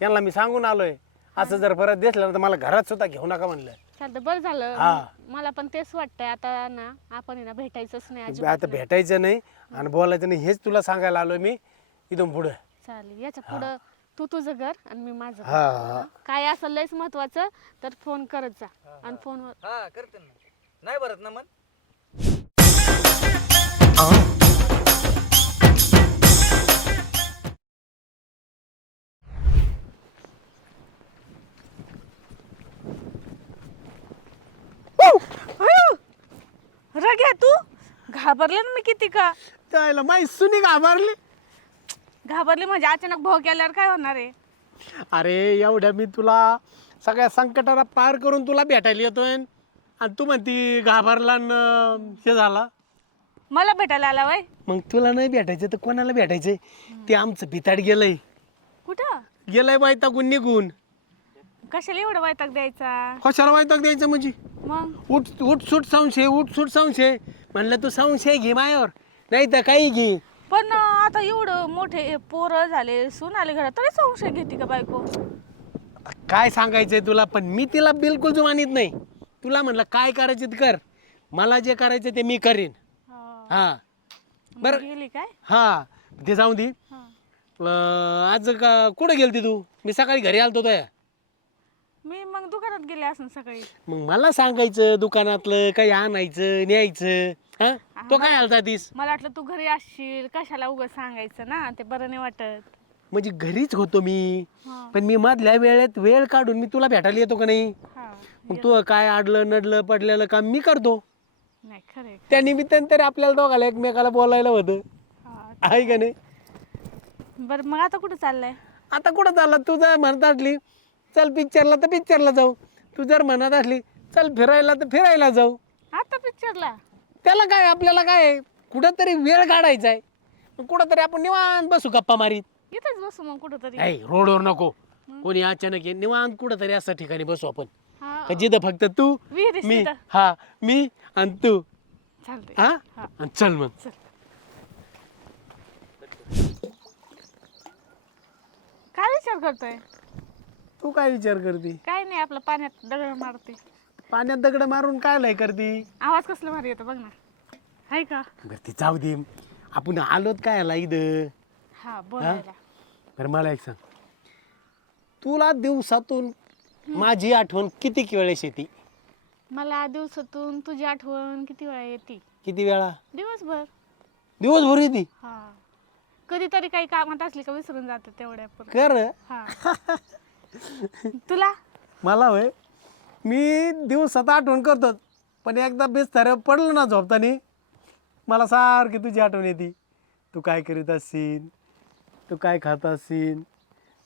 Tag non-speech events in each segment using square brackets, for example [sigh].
त्यांना मी सांगून आलोय. असं जर परत दिसलं तर मला घरात सुद्धा घेऊ नका म्हणलं. चालतं बरं हा. झालं मला पण तेच वाटतंय आता ना आपण आहे ना भेटायचंच नाही आता भेटायचं नाही आणि बोलायचं नाही हेच तुला सांगायला आलोय मी. इथून पुढं. चालेल याच्या पुढं तू तुझं घर आणि मी माझं घर. हा हा. काय असं लयच महत्वाचं तर फोन करत जा. आणि फोनवर हा करते ना. नाही भरत ना मन. रग्या तू. घाबरले ना मी किती का? त्याला माहीत सुनी घाबरली. घाबरले म्हणजे अचानक भाऊ केल्यावर काय होणार आहे? अरे एवढ्या मी तुला सगळ्या संकटाला पार करून तुला भेटायला येतोय. आणि तू म्हणती घाबरला न हे झाला. मला भेटायला आला वय. मग तुला नाही भेटायचं तर कोणाला भेटायचंय? ते आमचं भिताड गेलंय. कुठं? गेलंय वैतागून निघून. कशाला एवढं वैताग द्यायचा? कशाला वैताग द्यायचं म्हणजे? मग? उठ उठ सुट संशय उठ सुट संशय. म्हणलं तू संशय घे मायावर. नाही तर काही घे. पण आता एवढं मोठे पोरं झाले सून आले घरात तरी संशय घेते का बायको? काय सांगायचंय तुला पण मी तिला बिलकुल जुमानीत नाही. तुला म्हणलं काय करायचं ते कर. मला जे करायचं ते मी करीन. हा. हा. मग बरं. गेली काय? हा. ते जाऊ दे. हा. अं, आज का कुठं गेलती तू? मी सकाळी घरी आलतो त्या मी मग दुकानात गेले असून सकाळी. मग मला सांगायचं दुकानातलं काही आणायचं न्यायचं. हा? तो काय आलता तीस मला वाटलं तू घरी असशील कशाला उगं सांगायचं ना? ते बरं नाही वाटत. म्हणजे घरीच होतो मी. हा. पण मी मधल्या वेळेत वेळ काढून मी तुला भेटायला येतो का नाही? हा. मग तू काय अडलं नडलं पडलेलं काम मी करतो. नाही खरे त्या निमित्तानं तरी आपल्याला दोघाला एकमेकाला बोलायला होतं. आहे का नाही? बरं मग आता कुठं चाललंय? आता कुठं चालला? तू जर म्हणत असली चल पिक्चरला तर पिक्चरला जाऊ. तू जर म्हणत असली चल फिरायला तर फिरायला जाऊ. आता पिक्चरला त्याला काय आपल्याला काय कुठंतरी वेळ काढायचा आहे. कुठंतरी आपण निवांत बसू गप्पा मारीत. इथंच बसू मग कुठं तरी ऐ रोडवर नको. कोणी अचानक ये निवांत कुठंतरी असं ठिकाणी बसू आपण. हा. का जिथं फक्त तू मी तिथं. हा मी आणि तू. चालतंय. हा? हा. आणि चल मग. चल. काय विचार करतोय? तू काय विचार करते? काय नाही आपलं पाण्यात दगड मारते. पाण्यात दगड मारून काय लय करते? आवाज कसला भारी येतो बघ ना. हाय का? बरं ती जाऊ दे. आपण आलोत काय आला इथं? हा बोलायला बरं मला एक सांग. तुला दिवसातून माझी आठवण किती वेळेस येते? मला दिवसातून तुझी आठवण किती वेळा येते? किती वेळा? दिवसभर. दिवसभर येते? हा. कधीतरी काही कामात असली का विसरून जाते तेवढ्या पण कर हा. [laughs] तुला? मला होय. मी दिवसात आठवण करतो पण एकदा बेस्तार पडलं ना झोपतानी मला सारखी तुझी आठवण येते. तू काय करीत असशील? तू काय खात असशील?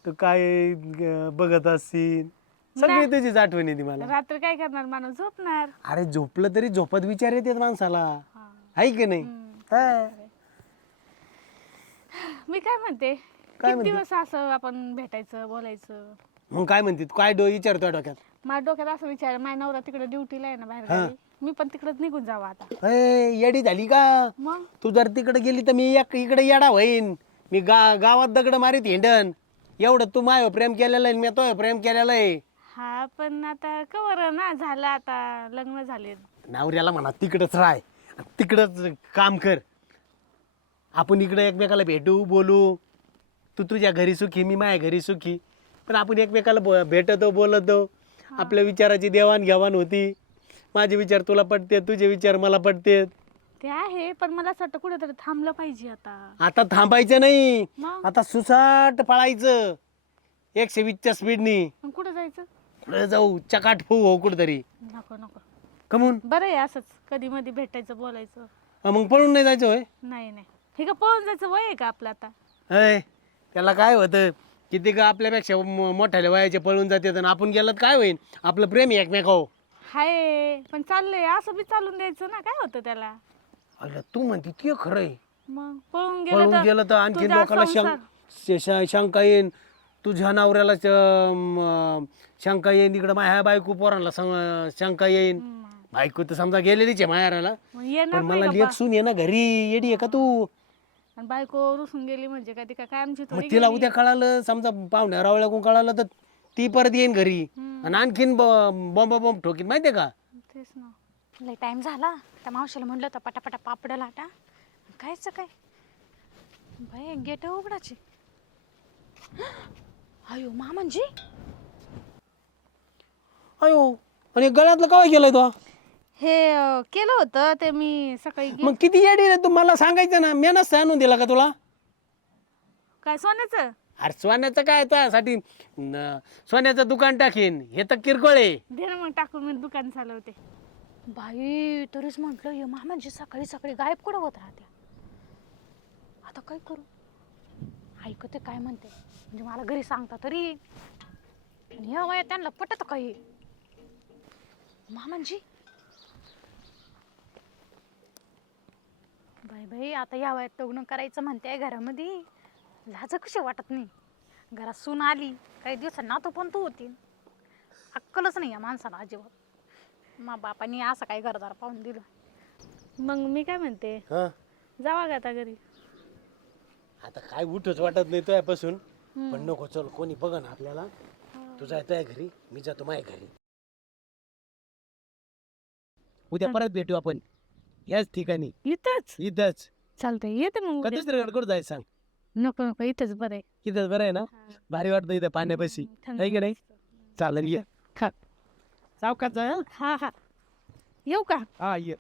तू काय अं, बघत असशील? सगळी तुझीच आठवण येते मला. रात्री काय करणार? माणूस झोपणार. अरे झोपलं तरी झोपत विचार येतात माणसाला. आहे की नाही? हा. मी काय म्हणते? किती म्हणते? दिवस असं आपण भेटायचं बोलायचं? मग काय म्हणते? काय डो विचारतो डोक्यात? माझ्या डोक्यात असं विचार माझ्या नवरा तिकडे ड्युटीला आहे ना बाहेर हा. गावी. मी पण तिकडेच निघून जावं आता. अय, येडी झाली का? मग? तू जर तिकडे गेली तर मी एक इकडे येडा होईन. मी गा गावात दगड मारीत हिंडन. एवढं तू माय प्रेम केलेलं आहे मी तो प्रेम केलेलं आहे. हा पण आता कवर ना झालं आता लग्न झाले. नवऱ्याला म्हणा तिकडंच राह. तिकडंच काम कर. आपण इकडे एकमेकाला भेटू बोलू. तू तुझ्या घरी सुखी मी माझ्या घरी सुखी. पण आपण एकमेकाला बो भेटतो बोलतो. आपल्या विचाराची देवाणघेवाण होती. माझे विचार तुला पटते तुझे विचार मला पटतेत. ते आहे पण मला असं वाटतं कुठेतरी थांबलं पाहिजे आता. आता थांबायचं नाही. मग? आता सुसाट पळायचं. एकशे वीसच्या स्पीडनी मग कुठं जायचं? कुठे जाऊ? चकाट फू हो कुठेतरी. नको नको. कमून बरं आहे असंच. कधी मध्ये भेटायचं बोलायचं. मग पळून नाही जायचं होय? नाही नाही. हे का पळून जायचं वय आहे का आपलं आता? अय त्याला काय होतं? किती का आपल्यापेक्षा मो- वयाचे पळून जाते आणि आपण गेलं तर काय होईल आपलं प्रेम आहे एकमेकाव हाय पण चाललंय असं बी चालून द्यायचं ना काय होतं त्याला? अरे तू म्हणते ते खरं आहे. मग पळून पळून गेलं तर आणखी तुझा लोकांना संसार- शं श- श- शंका येईन. तुझ्या नवऱ्याला श- म, शंका येईन. इकडं माझ्या बायको पोरांना सं- शंका येईन. हम्म. बायको तर समजा गेलेलीच आहे माहेराला मग येणार पण नाही मला का लेख सून ये ना घरी. येडी आहे का तू? आणि बायको रुसून गेली म्हणजे काय ती काय आमची मग थोडी तिला गेली. उद्या कळालं समजा पाहुण्या रावळ्या कोण कळालं तर ती परत येईन घरी. आणि आणखीन बॉम्ब बॉम्ब ठोकीन माहितीये का? तेच ना. लय टाइम झाला. त्या मावशीला म्हणलं होतं पटापटा पापड लाटा. कायच काय? बाई गेट उघडाची [gasps] अयो मामांजी. अयो आणि गळ्यातलं काय केलंय तो? हे अं, केलं होतं ते मी सकाळी गे- मग किती येडी रे तू मला सांगायचं ना मी नसतं आणून दिला का तुला? काय सोन्याचं? अरे सोन्याचं काय त्यासाठी न- सोन्याचं दुकान टाकीन हे तर किरकोळ आहे. दे ना मग टाकून मी दुकान चालवते. बाई तरीच म्हटलं ये मामांजी सकाळी सकाळी गायब कुठं होत राहते आता काय करू? ऐकते काय म्हणते? म्हणजे मला घरी सांगता तरी. आणि या वयात त्यांना पटत काही. मामांजी बाई बाई आता या वयात लग्न करायचं म्हणते घरामध्ये. लाज कशी वाटत नाही. घरात सून आली काही दिवसांनी नातू पण तू होती. अक्कलच नाही या माणसाला अजिबात. मा बापानी असं काय घरदार पाहून दिलं. मग मी काय म्हणते? हा? जावा का आता घरी? आता काय उठच वाटत नाही तुझ्यापासून. पण नको चल कोणी बघ ना आपल्याला. तू जाय तुझ्या घरी मी जातो माझ्या घरी. उद्या परत भेटू आपण. याच ठिकाणी. इथंच? इथंच. चालतंय येते मग का उद्या. कुठं जायचं सांग. नको नको इथंच बरं आहे. इथंच बरं आहे ना? भारी वाटतं इथं पाण्यापाशी. थंड आहे की नाही? चालेल ये. खा. सावकाश जा हं? हा हा. येऊ का? हा ये.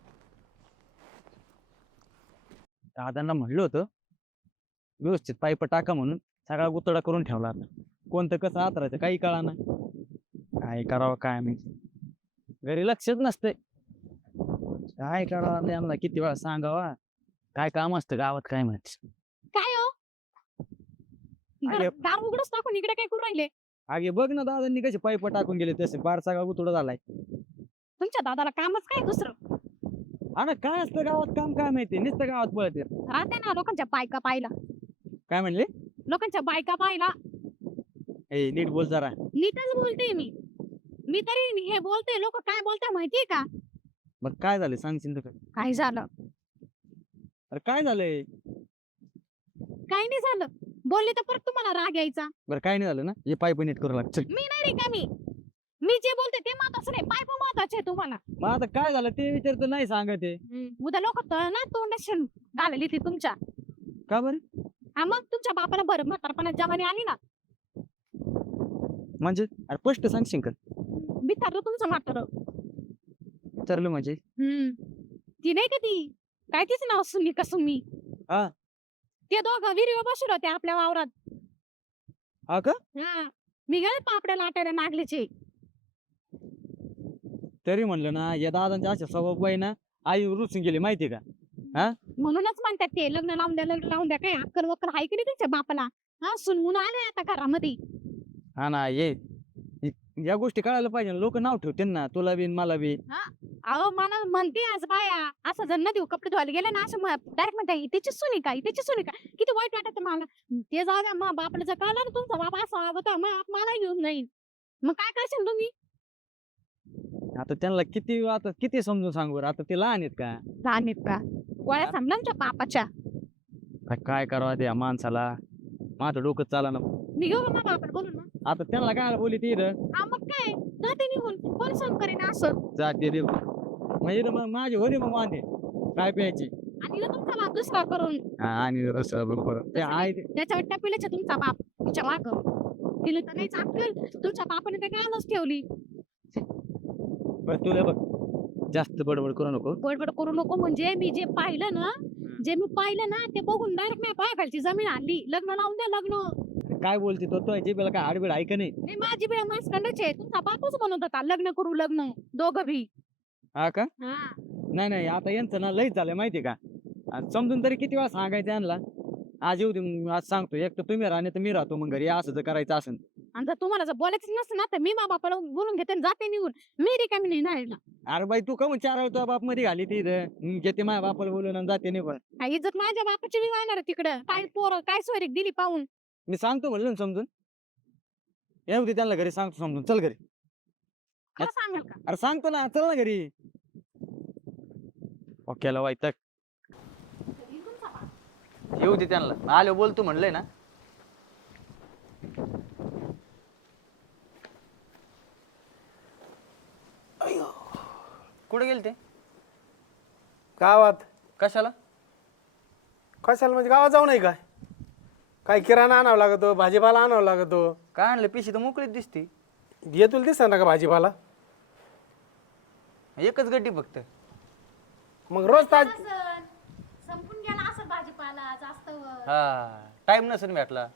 दादांना म्हणलं होतं व्यवस्थित पाईप टाका म्हणून सगळा गुतडा करून ठेवला. आता कोणतं कसं आतरायचं काही कळा ना काय करावं काय मी घरी लक्षच नसतंय. काय करावं यांना किती वेळा सांगावा? काय काम असतं गावात काय माहिती? काय हो? अरे. दार उघडच टाकून इकडे काय करून राहिले? आगे बघ ना दादांनी कसे पाईप टाकून गेले तसे. बार सगळा गुतडा झालाय. तुमच्या दादाला कामच काय दुसरं? ना काय असतं गावात काम काय माहिती? नुसतं गावात पळते राहते ना लोकांच्या बायका पाहिला काय म्हणले? लोकांच्या बायका पाहिला ए नीट बोल जरा. नीटच बोलते मी. मी तरी हे बोलते लोक काय बोलते माहितीये का? मग काय झालं? सांगशील तर काय? झालं? अरे काय झालंय? काय नाही झालं. बोलले तर परत तुम्हाला राग यायचा. बरं काय नाही झालं ना? हे पाईप नीट करू लाग. चल. मी नाही रे का मी? मी जे बोलते ते महत्वाचं नाही. पाय पण महत्त्वाचे आहे तुम्हाला. मग आता काय झालं? ते विचारतो नाही सांगत आहे. उद्या लोक ना तोंडाशी घालली ती तुमच्या. का बरं? हा मग तुमच्या बापाला बरं म्हातारपणात जवानी आली ना? म्हणजे? अरे स्पष्ट सांगशील का? बिथारलं तुमचं म्हातारं. विचारलं म्हणजे? हम्म ती नाही का ती? काय तीच नाव सुनी का सुमी? हा. ते दोघं विहिरीवर बसले होते आपल्या वावरात. हा का? हा. मी गेले पापड्या लाटायला नागलीचे तरी म्हणलं ना या दादांच्या अशा स्वभाव बाई ना आई रुसून गेली माहितीये का? म्हणूनच म्हणतात ते लग्न लावून द्या लग्न लावून द्या काय अक्कल वक्कल आहे की नाही त्यांच्या बापाला? हा सुनमुन आले आता घरामध्ये. हा ना ये. या गोष्टी कळायला पाहिजे लोक नाव ठेवते ना तुला बी न मला बी. अहो मला म्हणते आज बाया असं जर नदी कपडे धुवायला गेले ना असं डायरेक्ट म्हणते त्याची सुनी का? त्याची सुनी का? किती वाईट वाटत मला. ते जाऊ द्या मग बापाला जर कळलं ना तुमचा बाप असा होता मग मला घेऊन नाही मग काय करशील तुम्ही? आता त्यांना किती आता किती समजून सांगू बरं? आता ते लहान आहेत का? लहान आहेत का? वया समजा तुमच्या बापाच्या. काय- काय करावं त्या माणसाला? माझं डोकं चाला ना. मी घेऊ मग बापाला बोलून मग. आता त्यांना काय बोली ती हा मग काय? जाते निघून. कोण सम करीन असं? जाते रे. म्हणजे मग माझे होते मग वांदे. काय प्यायची? आणि ना तुमचा बाप दुसरा करून. आणि बरोबर. ते आहे ते. त्याच्यावर तुमचा बाप. तिच्या माग. तिला तर नाही चाकल तुमच्या बापाने तर कालच ठेवली? बरं तुला बघ. जास्त बडबड करू नको. बडबड करू नको. म्हणजे मी जे पाहिलं ना जे मी पाहिलं ना ते बघून डायरेक्ट नाही पाय खालची जमीन आणली. लग्न लावून द्या लग्न. काय बोलते तो? तो जिबेला काय आडबीड आहे का नाही? नाही माझी वेळ मास्कंडच आहे. तुमचा बापच म्हणत होता. लग्न करू लग्न. दोघं बी. हा का? हा. नाही नाही. आता यांचं ना लईच झालंय माहितीये का? आणि समजून तरी किती वेळा सांगायचं यांना? आज येऊ दे मग आज सांगतो. एक तर तुम्ही राहणे तर मी राहतो. मग घरी असं जर करायचं असेल. आणि जर तुम्हाला जर बोलायचं नसतं ना तर मी मा बापाला बोलून घेते आणि जाते निघून. मी रिकामी नाही राहिला अरे बाई तू का मग चार तुझ्या बापमध्ये घाली ती घेते माझ्या बापाला बोलून आणि जाते नाही पण हा, इज्जत माझ्या बापाची बी वाहणार तिकडं. काय पोरं काय सोयरीक दिली पाहून. मी सांगतो म्हणलं ना समजून. येऊ दे त्यांना घरी सांगतो समजून. चल घरी. खरं सांगाल का? अरे सांगतो ना चल ना घरी. ओकेला वाईट येऊ दे त्यांना. आलो बोलतो म्हणलंय ना. कुठे गेले ते गावात. कशाला? कशाला? म्हणजे गावात जाऊ नाही काय? काय किराणा आणावं लागतो भाजीपाला आणावं लागतो. काय आणलं? पिशी तर मोकळीच दिसती. ये तुला दिसत ना का भाजीपाला? एकच गड्डी फक्त. मग रोज ताज संपून गेला असं भाजीपाला जास्त हा टाइम नसेल भेटला.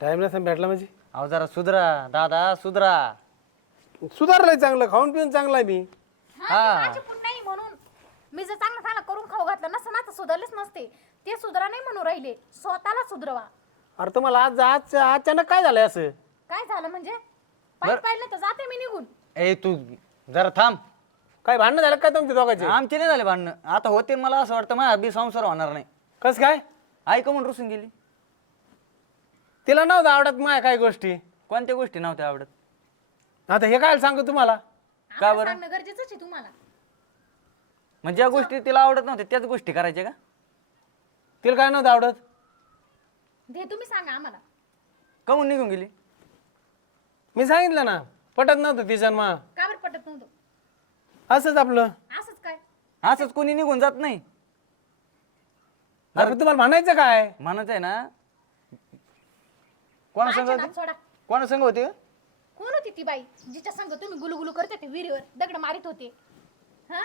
टाइम नसेल भेटला म्हणजे? अहो जरा सुधरा दादा सुधरा. सुधारलंय चांगलं खाऊन पिऊन चांगला आहे मी. हा. माझी पण नाही म्हणून. मी जर चांगलं खाणं करून खाऊ घातलं नसतं ना तर सुधारलेच नसते. ते सुधरा नाही म्हणून राहिले. स्वतःला सुधरवा. अरे तुम्हाला आज आज अचानक काय झालंय असं? काय झालं म्हणजे? पाहिजे पाहिलं तर जाते मी निघून. ए तू जरा थांब. काय भांडणं झालं काय तुमच्या दोघांचे? आमचे नाही झाले भांडणं. आता होते मला असं वाटतं माझ्या बी संसार होणार नाही. कस काय? ऐक म्हणून रुसून गेली? तिला नव्हतं आवडत माय काय गोष्टी. कोणत्या गोष्टी नव्हत्या आवडत? आता हे काय सांगू तुम्हाला? का आम्हाला बरं? सांगणं गरजेचंच आहे तुम्हाला. म्हणजे ज्या गोष्टी तिला आवडत नव्हत्या त्याच गोष्टी करायच्या का? तिला काय नव्हतं आवडत? हे तुम्ही सांगा आम्हाला. कमून निघून गेली. मी सांगितलं ना पटत नव्हतं तिच्या मा का बरं पटत नव्हतं? असंच आपलं. असंच काय? असंच कोणी निघून जात नाही. अरे तुम्हाला म्हणायचं काय? म्हणत आहे ना कोणा संग नाद सोडा. कोणा संग होती? कोण होती ती बाई? जिच्या संग तुम्ही गुलुगुलू करत होते विहिरीवर दगड मारित होते. हा?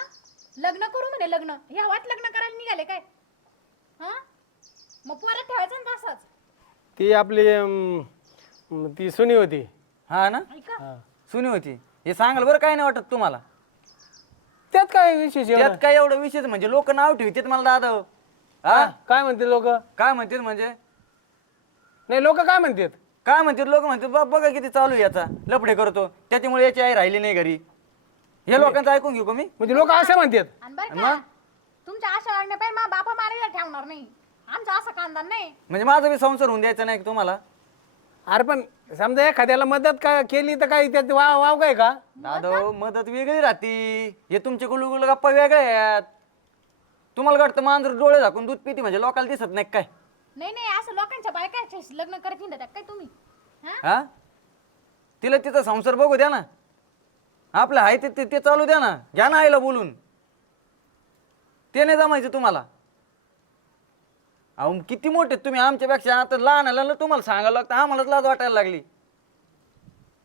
लग्न करू म्हणे लग्न. ह्या वाट लग्न करायला निघाले काय? हा? मग पोरात ठेवायचं ना तसाच. ती आपली अं, ती सुनी होती. हा ना? ऐका. सुनी होती. हे सांगाल बरं काय नाही वाटत तुम्हाला? त्यात काय विशेष एवढं? त्यात काय एवढं विशेष? म्हणजे लोक नाव ठेवतात मला दादा. हो. काय म्हणते लोक? काय म्हणतात म्हणजे? नाही लोक काय म्हणतात? काय म्हणतात लोक म्हणतात "बा- बघा किती चालू आहे याचा. लफडे करतो. त्याच्यामुळे याची आई राहिली नाही घरी. हे लोकांचं ऐकून घेऊ का मी? म्हणजे लोक असं म्हणतात. आणि बरं का? तुमच्या आशा वागण्या पाहिजे मा बापा मारायला ठेवणार नाही. आमचा असा कांदा नाही. म्हणजे माझा बी संसार होऊन द्यायचा नाही का तुम्हाला? अरे पण समजा एखाद्याला मदत का केली तर काही त्यात वाव वाव काय का? दादा मदत वेगळी राहती. हे तुमचे गुलू गुलू गप्पा वेगळ्या आहेत. तुम्हाला वाटतं मांजर डोळे झाकून दूध पिती म्हणजे लोकांना दिसत नाही काय? नाही नाही असं लोकांच्या बायकाचे लग्न करत काय तुम्ही? हा? हा? तिला तिचा संसार बघू द्या ना. आपलं आहे ते- ते ते चालू द्या ना. घ्या ना आईला बोलून. ते नाही जमायचं तुम्हाला. अहो किती मोठे तुम्ही आमच्यापेक्षा आता लहान आला तुम्हाला सांगायला लागतं आम्हालाच लाज वाटायला लागली.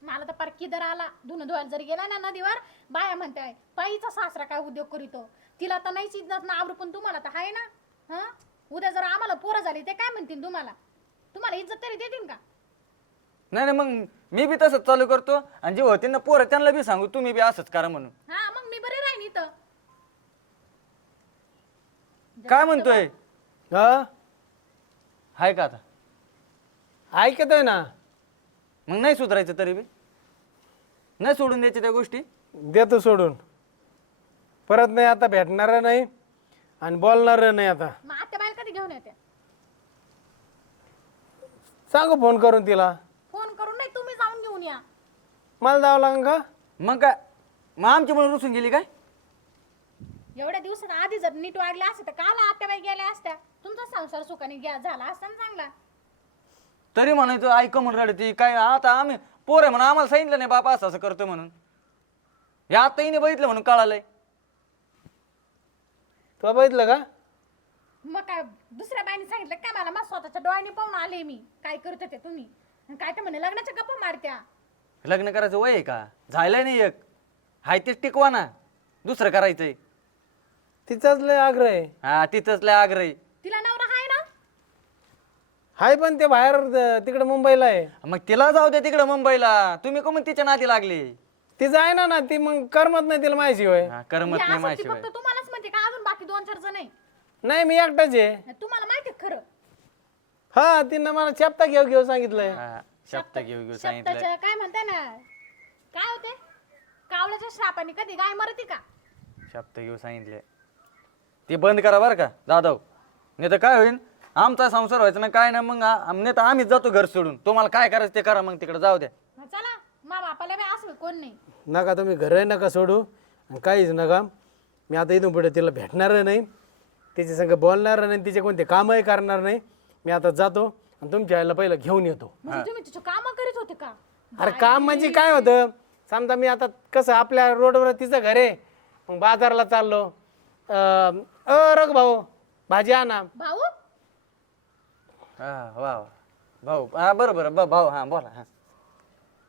मला तर पार किदर आला. धुणं धुवायला जर गेला ना नदीवर बाया म्हणताय बाईचा सासरा काय उद्योग करीतो? तिला तर नाहीच इज्जत ना आवड पण तुम्हाला तर आहे ना? हा? उद्या जर आम्हाला पोरं झाली ते काय म्हणतील तुम्हाला? तुम्हाला इज्जत तरी देतील का? नाही नाही मग मी बी तसंच चालू करतो आणि जे होते ना पोरं त्यांना बी सांगू तुम्ही बी असंच करा म्हणून. हा मग मी बरे राहीन इथं. काय म्हणतोय? हा? हाय का आता? ऐकतोय ना. मग नाही सुधारायचं तरी बी? नाही सोडून द्यायच्या त्या गोष्टी? देतो सोडून. परत नाही आता भेटणार नाही आणि बोलणार नाही आता. मग आत्या बाहेर कधी घेऊन येते सांगू फोन करून तिला. फोन करून नाही तुम्ही जाऊन घेऊन या. मला जावं लागेल का? मग काय? मग आमची म्हणून रुसून गेली काय? एवढ्या दिवसात आधी जर नीट वागल्या असते तर काल आत्याबाई गेल्या असत्या. तुमचा संसार सुखाने घ्या झाला असता ना चांगला. तरी म्हणायचं ऐक म्हणून रडती काय आता आम्ही पोर आहे म्हणून आम्हाला सांगितलं नाही बापा असं असं करतो म्हणून. हे आता हिने बघितलं म्हणून कळालंय. तू बघितलं का? मग काय दुसऱ्या बाईने सांगितलं काय मला मग स्वतःच्या डोळ्याने पाहून आले मी. काय करत होते तुम्ही? आणि काय ते म्हणे लग्नाच्या गप्पा मारत्या. लग्न करायचं वय आहे का? झालंय नाही एक. हाय तेच टिकवा ना. दुसरं करायचंय. तिचाच लय आग्रह आहे. हा तिथंच लय आग्रही तिला नवरा हाय ना? हाय पण ते बाहेर तिकडे मुंबईला आहे. मग तिला जाऊ दे तिकडं मुंबईला. तुम्ही का मग तिच्या नादी लागली. तिचं आहे ना ना ती मग करमत नाही तिला माहिती होय हा, करमत हे नाही असं ती माझ्याशिवाय. फक्त तुम्हालाच म्हणते का अजून बाकी दोन चार जण आहे. नाही मी एकटाच आहे. तुम्हाला माहिती आहे खरं? हा तिनं मला चेपता घेऊ घेऊ सांगितलंय. हा, शब्द घेऊ घेऊ सांगितलं शब्दाच्या काय म्हणताय ना? काय होते? कावळ्याच्या श्रापाने कधी गाय मरते का? शब्द घेऊ सांगितले ते बंद करा बरं का जाधव. नाही तर काय होईल आमचा संसार व्हायचा ना काय ना मग आ- नाही तर आम्हीच जातो घर सोडून. तुम्हाला काय करायचं ते करा मग तिकडे जाऊ द्या. मग चला मा बापाला बी असं कोण नाही. नका तुम्ही घरही नका सोडू आणि काहीच नका. मी आता इथून पुढे तिला भेटणार नाही. त्याच्या संग बोलणार नाही तिचे कोणते कामही करणार नाही. मी आता जातो आणि तुमच्या आईला पहिलं घेऊन येतो. म्हणजे तुम्ही काम करीत होते का? अरे काम म्हणजे काय होतं? समजा मी आता कसं आपल्या रोडवर तिचं घर आहे मग बाजारला चाललो. अं, अ रघ भाऊ भाजी आणा. भाऊ? हा वा वा. भाऊ हा बरोबर ब- भाऊ हा बोला हा.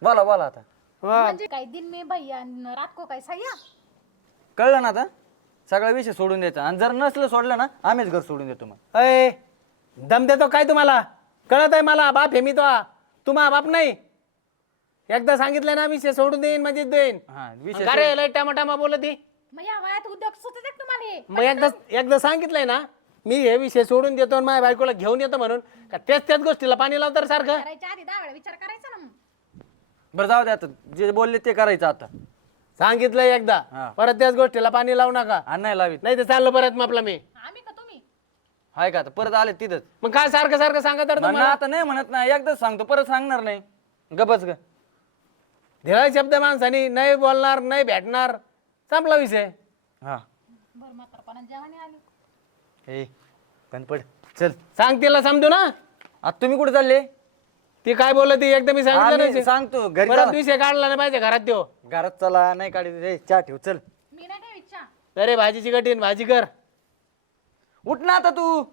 बोला बोला आता. वा, म्हणजे काय दिन मे भैया रात को कळलं ना आता? सगळा विषय सोडून द्यायचा. आणि जर नसलं सोडलं ना आम्हीच घर सोडून देतो मग. अय दम देतो काय तुम्हाला? कळत आहे मला बाप हे मी तो. तुम्हा बाप नाही. एकदा सांगितलं ना विषय सोडून देईन म्हणजे देईन. हा विषय का रे लय टमाटामा बोलत ती मग या वयात उद्योग सुचत आहेत तुम्हाला हे? मग एकदा एकदा सांगितलंय ना मी हे विषय सोडून देतो आणि माझ्या बायकोला घेऊन येतो म्हणून. का त्याच त्याच गोष्टीला पाणी लावतात सारखं. करायच्या आधी दहा वेळा विचार करायचा ना मग. बरं जाऊ दे आता. जे बोलले ते करायचं आता. सांगितलंय एकदा. परत त्याच गोष्टीला पाणी लावू नका. आणि नाही लावीत. नाही तर चाललो परत मग आपला मी. आम्ही का तुम्ही? हाय का आता? परत आले तिथंच. मग काय सारखं सारखं सांगत तर म्हणणं तुम्हाला आता नाही म्हणत नाही एकदाच सांगतो. परत सांगणार नाही. गबच ग धीरा शब्द माणसानी. नाही बोलणार नाही भेटणार. संपला विषय. हा. बरं म्हातारपणा जेवणी आली. हे कनपड चल. सांग तिला समजू ना? आता तुम्ही कुठे चालले? ती काय बोलत ती? एकदा मी सांगितलं आम्ही नाही. सांगतो घरी परत. विषय काढला नाही पाहिजे घरात देऊ. घरात चला नाही काढी रे चहा ठेव चल. मी नाही काय इच्छा. अरे भाजीची कठीण भाजी कर. उठ ना आता तू.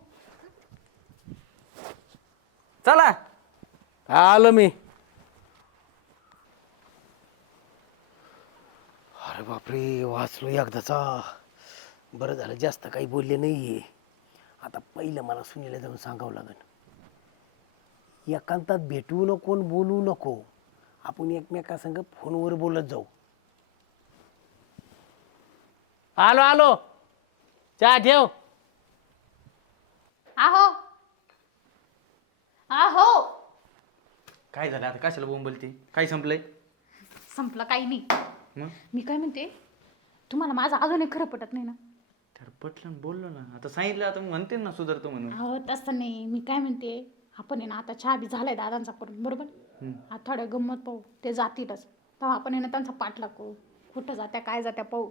चला. हा, आलो मी. अरे बापरे वाचलो एकदाचा. बरं झालं जास्त काही बोलले नाहीये. आता पहिलं मला सुनीला जाऊन सांगावं लागेल. एकांतात भेटू नको आणि बोलू नको. आपण एकमेकासंग फोनवर बोलत जाऊ. आलो आलो. चहा ठेव. आहो. आहो. काय झालं? आता कशाला बोंबलती काय संपलंय? संपलं काही नाही. मग? मी काय म्हणते? तुम्हाला माझं अजूनही खरं पटत नाही ना. तर पटलं बोललो ना. आता सांगितलं आता म्हणते ना सुधारतो म्हणून. अहो तसं नाही. मी काय म्हणते? आपण आहे ना आता चहा बी झालाय दादांचा करून बरोबर. आता थोडं गंमत पाहू ते जातीलच. तेव्हा आपण आहे ना त्यांचा पाठलाग करू कुठं जात्या काय जात्या पाहू.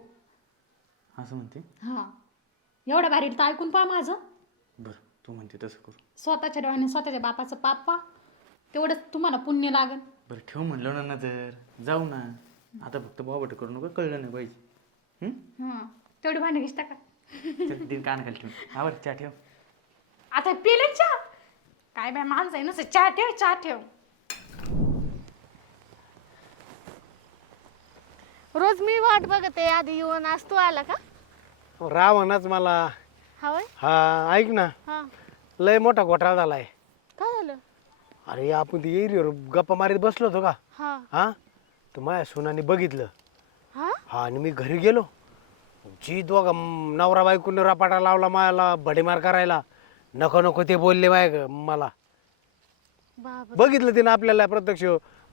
असं म्हणते? हां. एवढं भारी तर ऐकून पहा माझं. बरं तू म्हणते तसं करू. स्वतःच्या डोळ्याने स्वतःच्या बापाचं पाप तेवढंच तुम्हाला पुण्य लागेल. बरं ठेव म्हणलं ना नजर जाऊ ना. आता फक्त बाबट करू नका कळलं नाही पाहिजे? हां. तेवढी भांडे घेता का? चल, दिन कान खाली ठेव. आवर चहा ठेव. आता पिले चहा? काय बाय माणसं आहे नुसतं चहा ठेव चहा ठेव. रोज मी वाट बघते आधी येऊन आज तू आला का? रावणच मला. हा हा ऐक ना. हा. लय मोठा घोटाळा झालाय. काय झालं? अरे आपण ती एरियावर गप्पा मारीत बसलो होतो का? हा. हा? तर माझ्या सुनाने बघितलं. हा? हा आणि मी घरी गेलो. जी दोघा म, नवरा बायकोने रपाटा लावला मला भडीमार करायला. नको नको ते बोलले माय मला. बाबा बघितलं तिनं आपल्याला प्रत्यक्ष.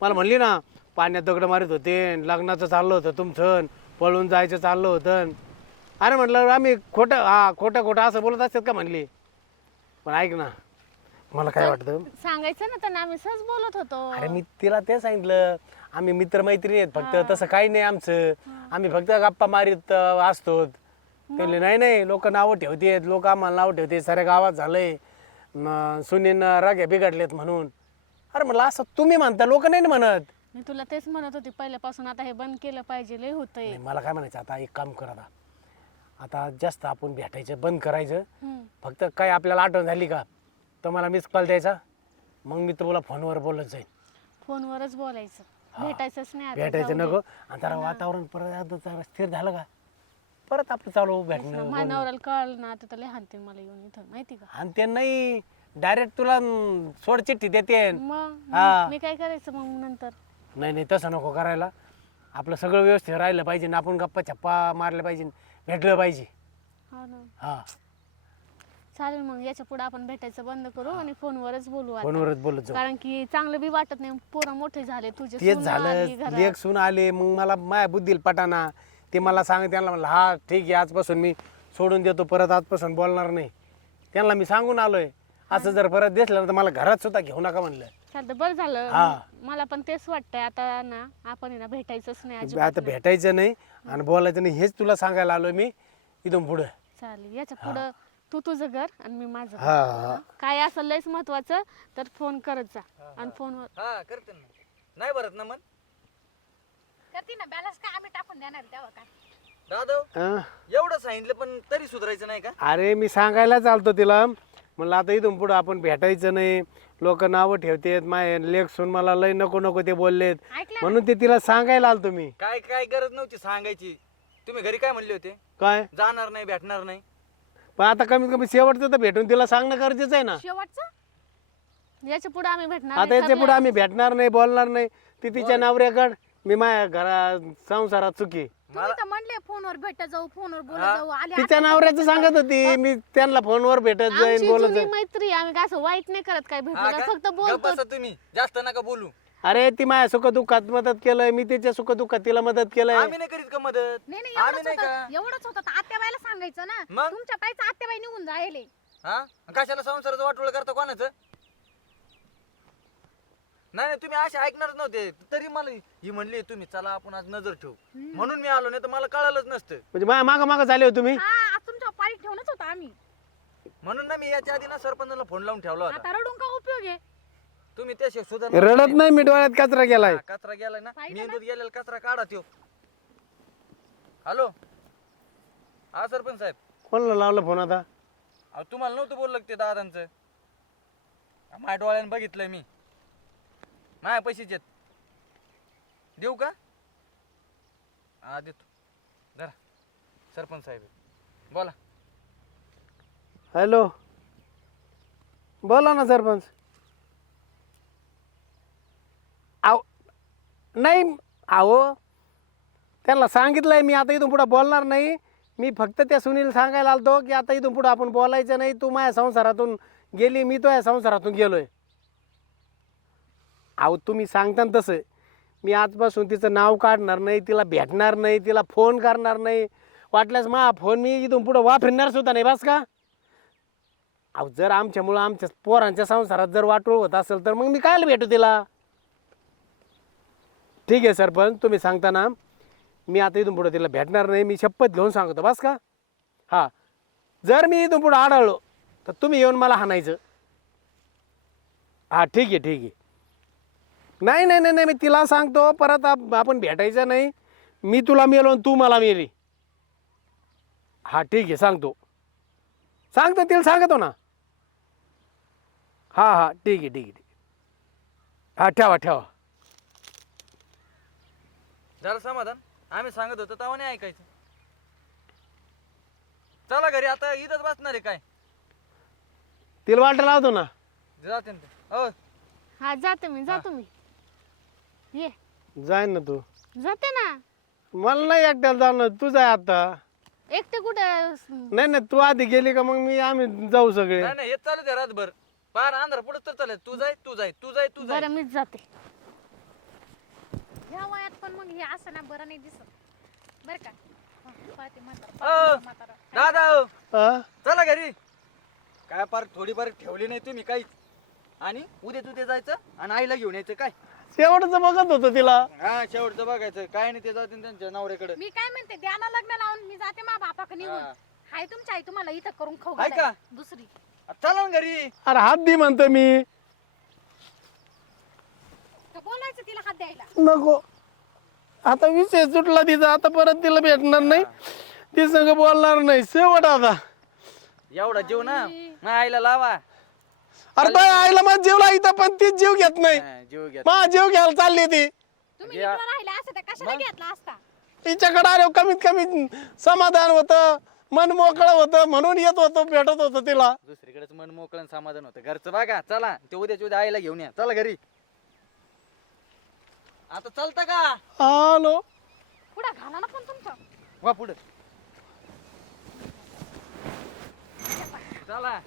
मला म्हणली ना पाण्यात दगड मारित होते लग्नाचं चाललं होतं तुमचं पळून जायचं चाललं होतं. अरे म्हटलं आम्ही खोटं हा खोटं खोटं असं बोलत असतात का म्हणली? पण ऐक ना मला काय वाटतं? सांगायचं ना त्यांना आम्ही सहज बोलत होतो. अरे मी तिला ते सांगितलं आम्ही मित्र मैत्रिणी आहेत फक्त तसं काही नाही आमचं. आम्ही फक्त गप्पा मारीत अं, असतो. ते म्हणले, नाही नाही लोक नावं ठेवतेत लोक आम्हाला नाव ठेवते साऱ्या गावात झालंय. म, सुनीन राग्या बिघडलेत म्हणून. अरे म्हटलं असं तुम्ही म्हणता लोक नाही ना म्हणत. मी तुला तेच म्हणत होती पहिल्यापासून आता हे बंद केलं पाहिजे लय होतंय. नाही, मला काय म्हणायचं आता एक काम कर आता. आता जास्त आपण भेटायचं बंद करायचं. हम्म. फक्त काय आपल्याला आठवण झाली का? तर मला मिस कॉल द्यायचा? मग मी तुला फोनवर बोलत जाईन. फोनवरच बोलायचं. भेटायचंच नाही आता भेटायचं जाऊ नको. आणि जरा वातावरण परत जरा स्थिर झालं का? परत आपलं चालू. भेटणं माझ्या नवऱ्याला कळलं ना तर लय हानतील मला येऊन इथं माहिती का? आणि ते नाही डायरेक्ट तुला न, सोड चिठ्ठी देते. मग हा. मग मी काय करायचं मग नंतर? नाही नाही तसं नको करायला. आपलं सगळं व्यवस्थित राहिलं पाहिजे आणि आपण गप्पा छप्पा मारल्या पाहिजे भेटलं पाहिजे. हा ना. हा. चालेल मग याच्यापुढे आपण भेटायचं बंद करू आणि फोनवरच बोलू आता. फोनवरच बोलत जाऊ. कारण की चांगलं बी वाटत नाही पोरं मोठे झाले तुझे तेच सून आली झालं घरात. लेख सून आले मग मला माया बुद्धील पटाना. ते मला सांग त्यांना म्हणलं हा ठीक आहे आजपासून मी सोडून देतो परत आजपासून बोलणार नाही. त्यांना मी सांगून आलोय. असं जर परत दिसलं तर मला घरात सुद्धा घेऊ नका म्हणलं. चालतं बरं झालं. हा. मला पण तेच वाटतंय आता ना आपण आहे ना भेटायचंच नाही अजिबात आता भेटायचं नाही आणि बोलायचं नाही हेच तुला सांगायला आलोय मी. इथून पुढं. चालेल याच्या पुढं तू तुझं घर आणि मी माझं घर. हा. हा? काय असं लयच महत्वाचं तर फोन करत जा. आणि फोनवर हा करते ना. नाही भरत ना मन? करते ना बॅलन्स काय आम्ही टाकून देणार तेव्हा काय दादा हा. एवढं सांगितलं पण तरी सुधारायचं नाही का? अरे मी सांगायला चालतो तिला. म्हणलं आता इथून पुढं आपण भेटायचं नाही. लोक नावं ठेवतेत माय लेख सुन मला लय नको नको ते बोललेत. ऐकलं? म्हणून ते तिला सांगायला आलतो मी. काय काय गरज नव्हती सांगायची? तुम्ही घरी काय म्हणले होते? काय? जाणार नाही भेटणार नाही. पण आता कमीत कमी शेवटचं तर भेटून तिला सांगणं गरजेचं आहे ना. शेवटचं? याच्यापुढे आम्ही भेटणार आता नाही, याच्यापुढे ठरलंय. आम्ही भेटणार नाही बोलणार नाही. ती तिच्या नवऱ्याकड मी माझ्या घरा संसारात चुकी तुम्ही तर म्हणले फोनवर भेट जाऊ फोनवर बोलत. जाऊ आले तिच्या नवऱ्याचं सांगत होती मी त्यांना फोनवर भेटत जाईन आमची बोलत जुनी जाईन. मैत्री आम्ही काय असं वाईट नाही करत काय हा भेटलं का? फक्त गप्प बोलतो बसा तुम्ही जास्त नका बोलू. अरे ती माझ्या सुख दुःखात मदत केलंय मी तिच्या सुख दुःखात तिला मदत केलंय. आम्ही नाही करीत का मदत? नाही नाही आम्ही एवढंच नाही का? होतं एवढंच होतं तर आत्याबाईला सांगायचं ना. मग? तुमच्या पायचं आत्याबाई निघून जायले. हा? कशाला संसाराचं वाटोळ करता कोणाचं? नाही नाही, तुम्ही असे ऐकणारच नव्हते. तरी मला ही म्हणली तुम्ही चला आपण आज नजर ठेवू. म्हणून मी आलो नाही तर मला कळालंच नसतं. म्हणजे माझ्या माग माग झाले हो तुम्ही? हा आज तुमच्या पाळी ठेवूनच होता आम्ही. म्हणून ना मी याच्या आधी ना सरपंचाला फोन लावून ठेवला होता. आता रडून का उपयोग आहे? तुम्ही त्याशी सुधार रडत नाही मी डोळ्यात कचरा गेलाय. कचरा गेलाय ना? पाहिलं मेंदूत गेलेला कचरा काढा त्यो. हॅलो? हा सरपंच साहेब. कोणाला लावलं फोन आता? अहो तुम्हाला नव्हतं बोललं का ते दादांचं? माझ्या डोळ्यानं बघितलंय मी. माझ्या पैशाचे देऊ का? हा देतो. धरा. सरपंच साहेब बोला. हॅलो. बोला ना सरपंच. आव नाही आहो त्यांना सांगितलंय मी आता इथून पुढं बोलणार नाही. मी फक्त त्या सुनील सांगायला आलतो की आता इथून पुढं आपण बोलायचं नाही. तू माझ्या संसारातून गेली मी तो या संसारातून गेलोय. अहो तुम्ही सांगता ना तसं. मी आजपासून तिचं नाव काढणार नाही तिला भेटणार नाही तिला फोन करणार नाही. वाटल्यास मा फोन मी इथून पुढं वापरणार सुद्धा नाही बस का? अहो जर आमच्यामुळं आमच्या पोरांच्या संसारात जर वाटोळ होत असेल तर मग मी कायला भेटू तिला? ठीक आहे सरपंच तुम्ही सांगता ना. मी आता इथून पुढं तिला भेटणार नाही मी शपथ घेऊन सांगतो बस का? हां. जर मी इथून पुढं आढळलो तर तुम्ही येऊन मला हाणायचं. हां ठीक आहे ठीक आहे. नाही नाही नाही नाही मी तिला सांगतो परत आप- आपण भेटायचं नाही. मी तुला मेलो आणि तू मला मेली. हां ठीक आहे सांगतो. सांगतो तिला सांगतो ना. हां हां ठीक आहे ठीक आहे ठीक आहे. हां ठेवा ठेवा. झालं समाधान? आम्ही सांगत होतो तेव्हा नाही ऐकायचं. चला घरी आता इथंच बसणार आहे काय? तिला वाटा लावतो ना. जाते ना ते. हो. हा जाते मी जातो मी. ये. जाईन ना तू. जाते ना. मला नाही एकट्याला जाणं. तू जाय आता. एकटे कुठे? नाही नाही तू आधी गेली का मग मी आम्ही जाऊ सगळे. नाही नाही हे चालू दे रातभर. पार अंधार पुढे तर चालेल. तू जाय तू जाय तू जाय तू जाय. बरं मीच जाते. ह्या वयात पण मग हे असं ना बरं नाही दिसत. बरं का? हं, पाहते म्हातारं, अ, पाहते म्हातारं. दादा हो. हा? चला घरी. काय पार थोडीफार ठेवली नाही तुम्ही काहीच. आणि उद्या तुझे जायचं आणि आईला घेऊन यायचं काय? शेवटचं बघत होतो तिला. हा शेवटचं बघायचं. काय नाही ते जाते त्यांच्या नवऱ्याकडे. मी काय म्हणते द्या ना लग्न लावून मी जाते मा बापाकडे निघून. हा. हाय तुमची आई तुम्हाला इथं करून खाऊ हाय घालायला. का? दुसरी. चला ना घरी. अरे हात दे म्हणतो मी. तर बोलायचं तिला हात द्यायला. नको. आता विषय सुटला तिचा आता परत तिला भेटणार नाही. ती संग बोलणार नाही. शेवट आता. एवढा जीव ना मग आईला लावा. अरे बाय आईला मग जीव इथं पण तीच जीव घेत नाही. हा, जीव मा जीव घ्यायला चालली ती. तुम्ही या. इकडं राहिले असं तर कशाला घेतला असता? तिच्याकडे आलो कमीत कमी समाधान होतं मन मोकळं होतं म्हणून येत होतो भेटत होतो तिला. दुसरीकडेच मन मोकळं आणि समाधान होतं. घरचं बघा चला. ते उद्याच्या उद्या आईला घेऊन या. चला घरी. आता चालतं का? आलो पुढं घाला ना पण तुमचं. वा पुढे. चला.